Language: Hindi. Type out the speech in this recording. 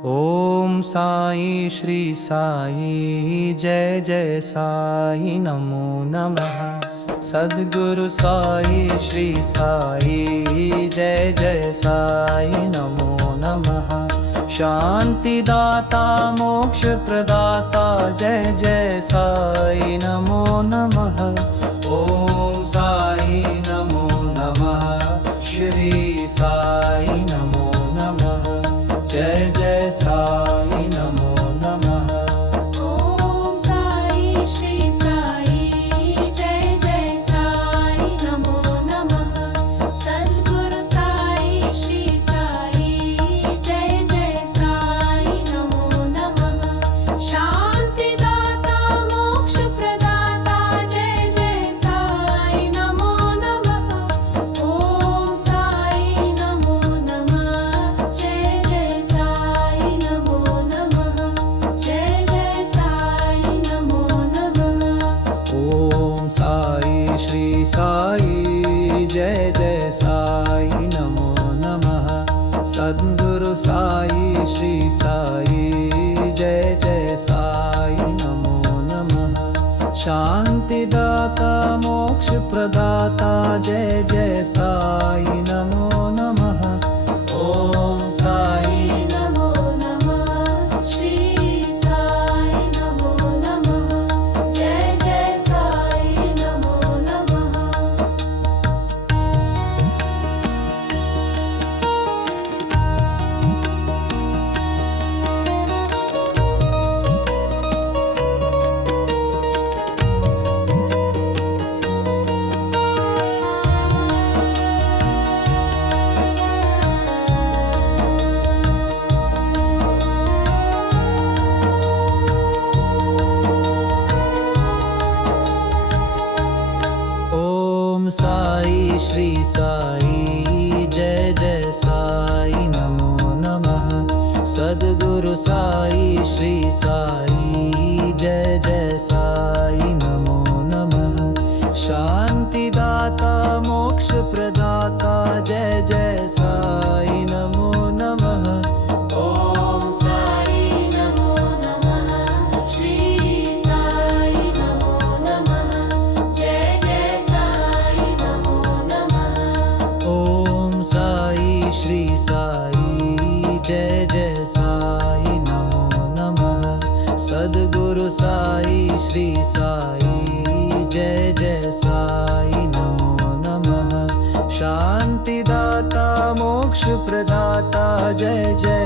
ओम साई श्री साई जय जय साई नमो नमः। सद्गुरु साई श्री साई जय जय साई नमो नमः। शांति दाता मोक्ष प्रदाता जय जय साई नमो नमः। ओम साई नमो नमः। श्री साई नमो नमः। जय जय साई नमो नमः। ओम साई श्री साई जय जय साई नमो नमः। सद्गुरु साई श्री साई जय जय साई नमो नमः। शांति दाता मोक्ष प्रदाता जय जय साई नमो नमः। ओम साई नमो नमः। जय जय साई नमो नमः। जय जय साई नमो नमः। ओम साई श्री साई जय जय साई नमो नमः। सद्गुरु साई श्री साई जय जय साई नमो नमः। शांति दाता मोक्ष प्रदाता जय जय साई नमो नमः। ओम साई नमो नमः। श्री साई नमो नमः। जय जय साई नमो नमः। ओम साई श्री साई जय जय साई नमो नमः। सद्गुरु साई श्री साई जय जय साई नमो नमः। शांति दाता मोक्ष प्रदाता जय जय साई नमो नमः। ओम साई नमो नमः। श्री साई नमो नमः। जय जय साई नमो नमः। ओम साई श्री साई जय जय साई नमो नमः। सद्गुरु साई श्री साई जय जय साई नमो नमः। शांति दाता मोक्ष प्रदाता जय जय